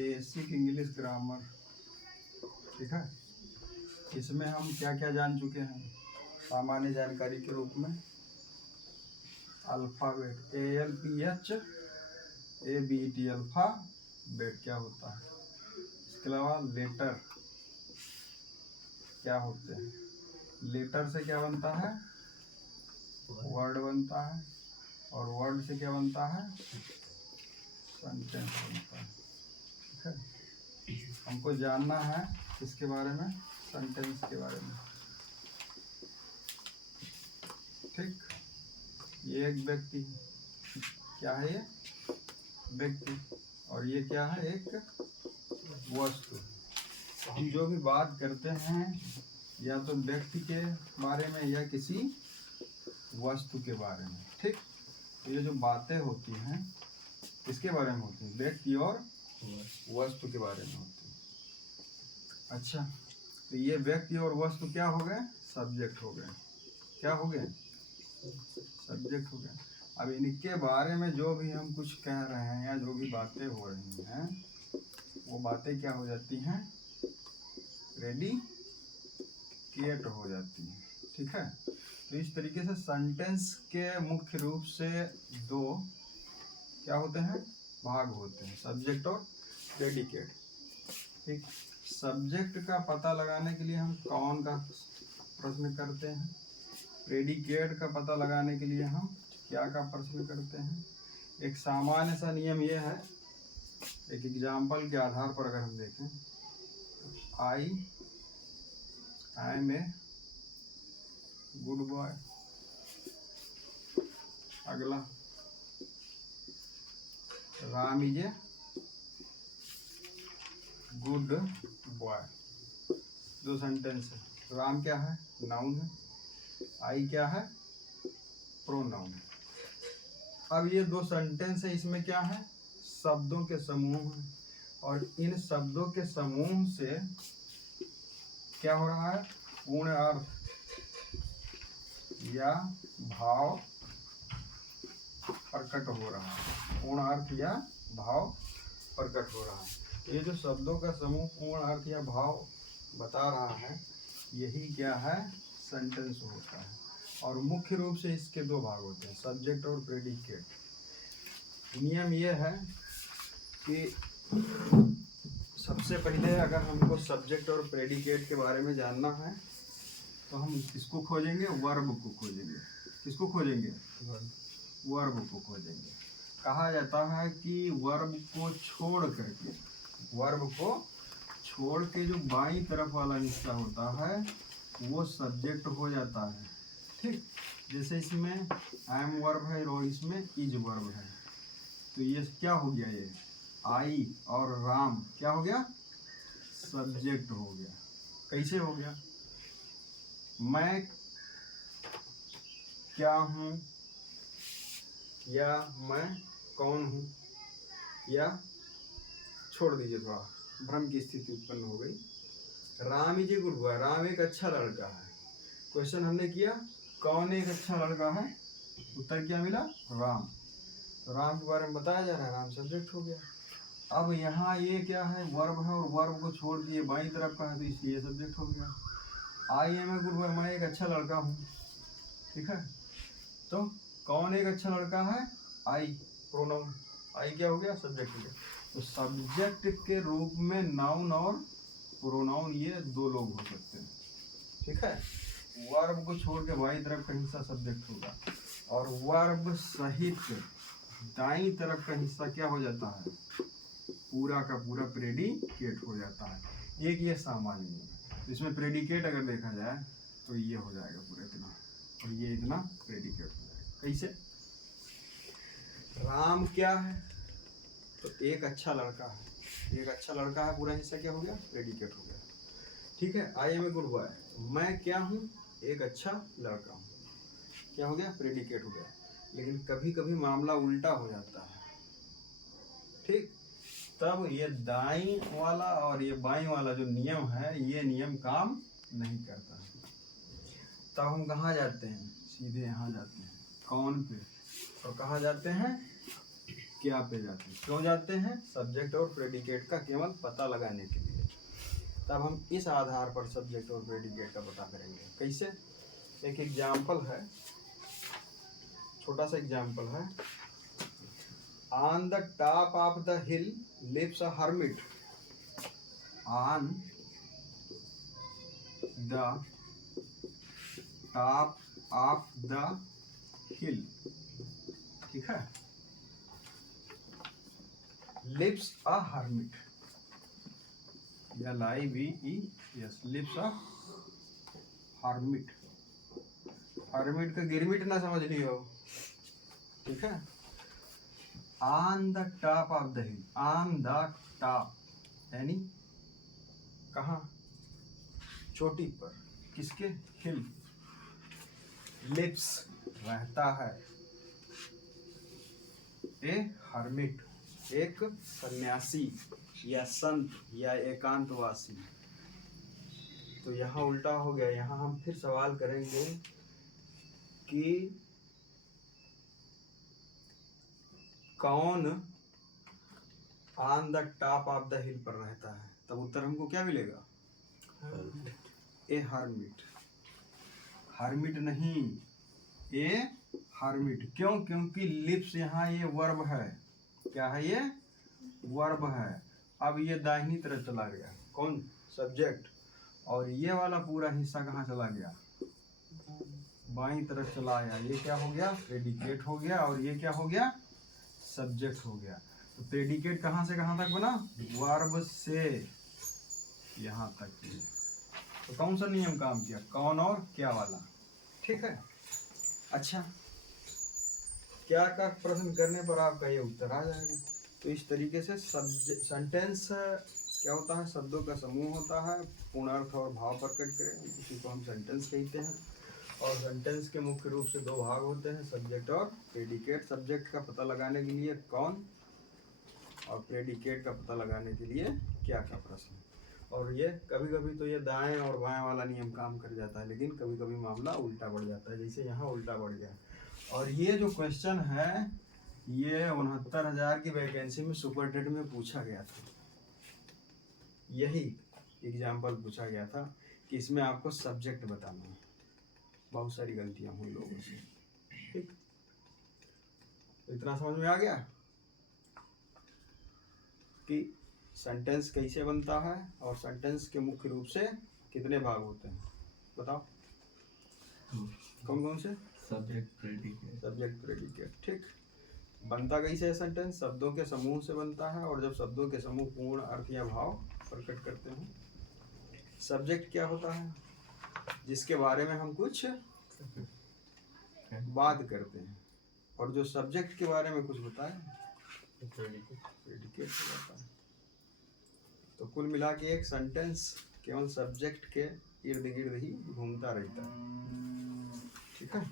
Basic English grammar. ठीक है, इसमें हम क्या क्या जान चुके हैं सामान्य जानकारी के रूप में। अल्फ़ाबेट ALPH ABET अल्फ़ाबेट क्या होता है। इसके अलावा लेटर क्या होते हैं। लेटर से क्या बनता है, वर्ड बनता है, और वर्ड से क्या बनता है, सेंटेंस बनता है। ठीक है, हमको जानना है इसके बारे में, सेंटेंस के बारे में। ठीक, ये एक व्यक्ति क्या है, ये व्यक्ति, और ये क्या है, एक वस्तु। हम जो भी बात करते हैं या तो व्यक्ति के बारे में या किसी वस्तु के बारे में। ठीक, ये जो बातें होती हैं किसके बारे में होती हैं, व्यक्ति और वस्तु के बारे में होती हैं। अच्छा, तो ये व्यक्ति और वस्तु क्या हो गए, सब्जेक्ट हो गए। क्या हो गए, सब्जेक्ट हो गए। अब इनके बारे में जो भी हम कुछ कह रहे हैं या जो भी बातें हो रही हैं वो बातें क्या हो जाती हैं, प्रेडिकेट हो जाती हैं। ठीक है, तो इस तरीके से सेंटेंस के मुख्य रूप से दो क्या होते हैं, भाग होते हैं, सब्जेक्ट और प्रेडिकेट। ठीक, सब्जेक्ट का पता लगाने के लिए हम कौन का प्रश्न करते हैं, प्रेडिकेट का पता लगाने के लिए हम क्या का प्रश्न करते हैं। एक सामान्य सा नियम ये है, एक एग्जाम्पल के आधार पर अगर हम देखें, I am a good boy. अगला, Ram is a good boy. दो सेंटेंस है। राम क्या है, नाउन है, आई क्या है, प्रोनाउन है। अब ये दो सेंटेंस है, इसमें क्या है, शब्दों के समूह हैं, और इन शब्दों के समूह से क्या हो रहा है, पूर्ण अर्थ या भाव प्रकट हो रहा है। पूर्ण अर्थ या भाव प्रकट हो रहा है। ये जो शब्दों का समूह पूर्ण अर्थ या भाव बता रहा है, यही क्या है, सेंटेंस होता है। और मुख्य रूप से इसके दो भाग होते हैं, सब्जेक्ट और प्रेडिकेट। नियम ये है कि सबसे पहले अगर हमको सब्जेक्ट और प्रेडिकेट के बारे में जानना है तो हम किसको खोजेंगे, वर्ब को खोजेंगे। किसको खोजेंगे, वर्ब को खोजेंगे। कहा जाता है कि वर्ब को छोड़ के जो बाईं तरफ वाला हिस्सा होता है वो सब्जेक्ट हो जाता है। ठीक, जैसे इसमें एम वर्ब है और इसमें इज वर्ब है, तो ये क्या हो गया, ये आई और राम क्या हो गया, सब्जेक्ट हो गया। कैसे हो गया, मैं क्या हूँ या मैं कौन हूँ, या छोड़ दीजिए, थोड़ा भ्रम की स्थिति उत्पन्न हो गई। Ram is a good boy, Ram एक अच्छा लड़का है। क्वेश्चन हमने किया कौन एक अच्छा लड़का है, उत्तर क्या मिला, राम। तो राम के बारे में बताया जा रहा है, राम सब्जेक्ट हो गया। अब यहाँ ये क्या है, वर्ब है, और वर्ब को छोड़ दिए बाईं तरफ का है तो इसलिए सब्जेक्ट हो गया। I am a good boy, मैं एक अच्छा लड़का हूँ। ठीक है, तो कौन एक अच्छा लड़का है, आई, प्रोनाउन, आई क्या हो गया, सब्जेक्ट हो गया। तो सब्जेक्ट के रूप में नाउन और प्रोनाउन ये दो लोग हो सकते हैं। ठीक है, वर्ब को छोड़ के बाईं तरफ का हिस्सा सब्जेक्ट होगा, और वर्ब सहित दाईं तरफ का हिस्सा क्या हो जाता है, पूरा का पूरा प्रेडिकेट हो जाता है। एक ये सामान्य नियम है। तो इसमें प्रेडिकेट अगर देखा जाए तो ये हो जाएगा पूरा इतना, और ये इतना प्रेडिकेट हो जाएगा। कैसे, राम क्या है, तो एक अच्छा लड़का है, एक अच्छा लड़का है, पूरा हिस्सा क्या हो गया, प्रेडिकेट हो गया। ठीक है, I am a good boy, मैं क्या हूँ, एक अच्छा लड़का हूँ, क्या हो गया, प्रेडिकेट हो गया। लेकिन कभी कभी मामला उल्टा हो जाता है। ठीक, तब ये दाईं वाला और ये बाईं वाला जो नियम है, ये नियम काम नहीं करता है। तब हम कहाँ जाते हैं, सीधे यहाँ जाते हैं, कौन पे, और कहाँ जाते हैं, क्या पे जाते हैं। क्यों जाते हैं? सब्जेक्ट और प्रेडिकेट का केवल पता लगाने के लिए। तब हम इस आधार पर सब्जेक्ट और प्रेडिकेट का पता करेंगे। कैसे? एक एग्जाम्पल है, छोटा सा एग्जाम्पल है। On the top of the hill lives a hermit. On the top of the hill, ठीक है, lives a hermit, LIVES, lives a hermit. Hermit का गिरमिट ना समझ लियो, ठीक है। On the top of the hill, on the top यानी कहाँ? चोटी पर। किसके? हिल। लिव्स रहता है, ए हर्मिट एक सन्यासी या संत या एकांतवासी। तो यहाँ उल्टा हो गया। यहाँ हम फिर सवाल करेंगे कि कौन on the top of the हिल पर रहता है? तब उत्तर हमको क्या मिलेगा? ए हर्मिट। हर्मिट नहीं, ए हर्मिट। क्यों? क्योंकि लिप्स यहाँ ये वर्ब है। क्या है? ये वर्ब है। अब ये दाहिनी तरफ चला गया। कौन? सब्जेक्ट। और ये वाला पूरा हिस्सा कहाँ चला गया? बाईं तरफ चला आया। ये क्या हो गया? प्रेडिकेट हो गया। और ये क्या हो गया? सब्जेक्ट हो गया। तो प्रेडिकेट कहाँ से कहाँ तक बना? वर्ब से यहाँ तक। तो कौन सा नियम काम किया? कौन और क्या वाला, ठीक है। अच्छा, क्या का प्रश्न करने पर आपका ये उत्तर आ जाएगा। तो इस तरीके से सेंटेंस क्या होता है? शब्दों का समूह होता है, पूर्ण अर्थ और भाव प्रकट करें, इसी को हम सेंटेंस कहते हैं। और सेंटेंस के मुख्य रूप से दो भाग होते हैं, सब्जेक्ट और प्रेडिकेट। सब्जेक्ट का पता लगाने के लिए कौन, और प्रेडिकेट का पता लगाने के लिए क्या का प्रश्न। और ये कभी कभी तो ये दाएं और बाएं वाला नियम काम कर जाता है, लेकिन कभी कभी मामला उल्टा बढ़ जाता है, जैसे यहाँ उल्टा बढ़ गया। और ये जो क्वेश्चन है ये 69,000 की वैकेंसी में सुपरटेट में पूछा गया था। यही एग्जाम्पल पूछा गया था कि इसमें आपको सब्जेक्ट बताना है। बहुत सारी गलतियां हुई लोगों से, ठीक। इतना समझ में आ गया कि सेंटेंस कैसे बनता है और सेंटेंस के मुख्य रूप से कितने भाग होते हैं। बताओ कौन कौन से? Subject, predicate. सब्जेक्ट, प्रेडिकेट, ठीक। बनता कैसे है सेंटेंस? शब्दों के समूह से बनता है, और जब शब्दों के समूह पूर्ण अर्थ या भाव प्रकट करते हैं। सब्जेक्ट क्या होता है? जिसके बारे में हम कुछ बात करते हैं। और जो सब्जेक्ट के बारे में कुछ बताए, प्रेडिकेट हो जाता है। तो कुल मिला के एक सेंटेंस केवल सब्जेक्ट के इर्द गिर्द ही घूमता रहता है, ठीक है।